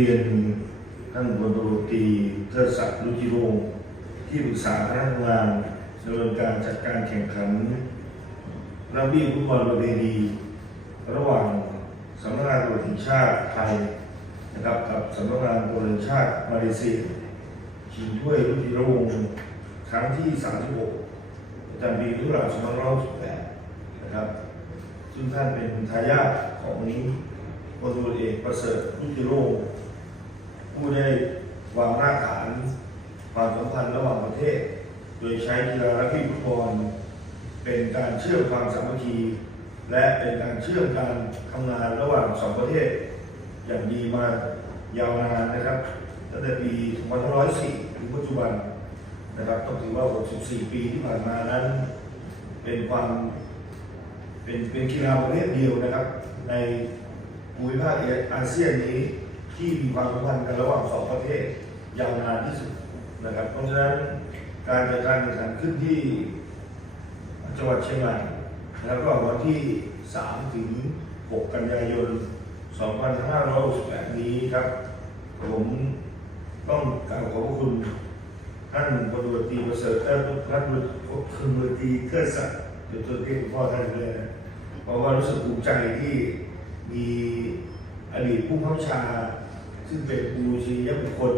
รียนท่านพลตรตีเทิดศักดิ์ลุจิโรงที่ปรึกษาคณะทำงานดำเนินการจัดการแข่งขันรักบี้ฟุตบอลประเพณีระหว่างสำนักงานตรวจแห่งชาติไทยนะครับกับสำนักงานตรวจแห่งชาติมาเลเซียชิงถ้วยลุจิโรงค์ครั้งที่ 36ประจำปีพุทธศักราช2568นะครับ ซึ่งท่านเป็นทายาทของพลตำรวจเอกประเสริฐพุทธิโรจน์ ผู้ได้วางรากฐานความสัมพันธ์ระหว่างประเทศ โดยใช้กีฬารักบี้ฟุตบอลเป็นการเชื่อมความสามัคคี และเป็นการเชื่อมการทำงานระหว่างสองประเทศ อย่างดีมายาวนานนะครับตั้งแต่ปี 2504 ถึงปัจจุบันนะครับต้องถือว่า 64 ปีที่ผ่านมานั้น เป็นความเป็นเป็นกีฬาประเภทเดียวนะครับ ในภูมิภาคอาเซียนนี้ ที่มีความสัมพันธ์กันระหว่างสองประเทศยาวนานที่สุดนะครับ เพราะฉะนั้นการจัดการแข่งขันขึ้นที่จังหวัดเชียงใหม่แล้วก็วันที่ 3 ถึง 6 กันยายน 2568 นี้ครับ ผมต้องกล่าวขอบพระคุณ ท่านพลตรวจตรีประเสริฐเอ่อท่านพลตำรวจตรีเทิดศักดิ์เดี๋ยวตัวเรียกพ่อท่านเลยนะเพราะว่ารู้สึกภูมิใจที่มีอดีตผู้ข้าชา ซึ่งเป็นบูชียบุคคล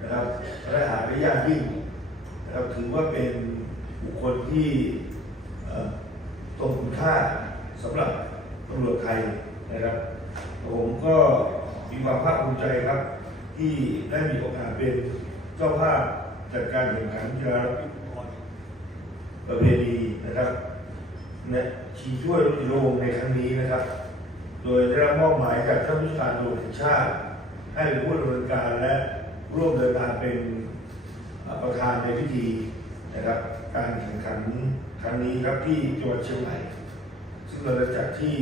นะครับและหาได้ยากยิ่งนะครับถือว่าเป็นบุคคลที่ตรงคุณค่าสำหรับตำรวจไทยนะครับ ผมก็มีความภาคภูมิใจครับ ที่ได้มีโอกาสเป็นเจ้าภาพจัดการแข่งขันกีฬาฟุตบอลประเพณีนะครับนี่ยชิงถ้วยรุ่นโรงในครั้งนี้นะครับ โดยได้รับมอบหมายจากท่านผู้การตำรวจแห่งชาติ ให้เป็นผู้ดำเนินการและร่วมเดินทางเป็นประธานในพิธีนะครับ การแข่งขันครั้งนี้ครับที่จังหวัดเชียงใหม่ซึ่งเราจะจัดที่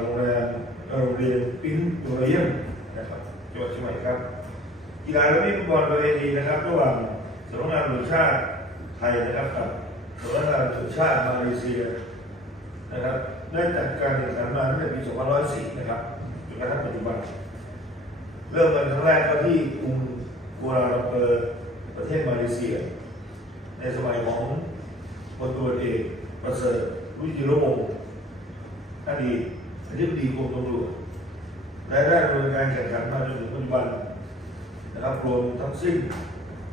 โรงแรมโรงเรียนปิ้นโรงเรียนนะครับจังหวัดเชียงใหม่ครับกีฬาและวิ่งบอลประเพณีนะครับระหว่างสำนักงานตำรวจชาติไทยนะครับกับสำนักงานตำรวจชาติมาเลเซียนะครับได้จัดการแข่งขันมาตั้งแต่ปี 2504นะครับจนกระทั่งปัจจุบัน เริ่มกันครั้งแรกก็ที่กรุงกัวลาลัมเปอร์ประเทศมาเลเซีย ในสมัยของพลตรวจเอกประเสริฐวิจิโรวงศ์อดีตอธิบดีกรมตำรวจและได้ดำเนินการแข่งขันมาจนถึงปัจจุบันนะครับรวมทั้งสิ้น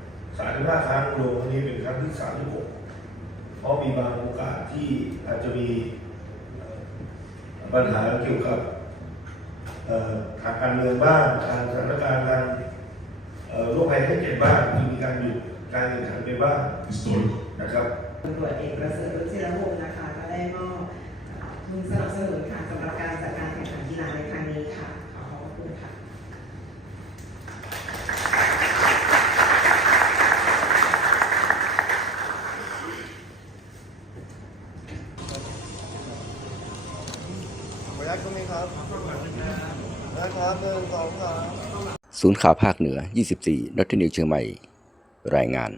35 ครั้งรวมครั้งนี้เป็นครั้งที่ 36 เพราะมีบางโอกาสที่อาจจะมีปัญหาเกี่ยวกับ ทางการเมืองบ้างทางสถานการณ์ทางเอ่อโรคภัยไข้เจ็บบ้างที่มีการหยุดการแข่งขันไปบ้าง histórico. นะครับตำรวจเอกประเสริฐรุจิรวงศ์นะคะก็ได้มอบทุนสนับสนุนค่ะสำหรับการจัดการแข่งขันกีฬา ศูนย์ข่าวภาคเหนือ 24รัทนิวเชียงใหม่ รายงาน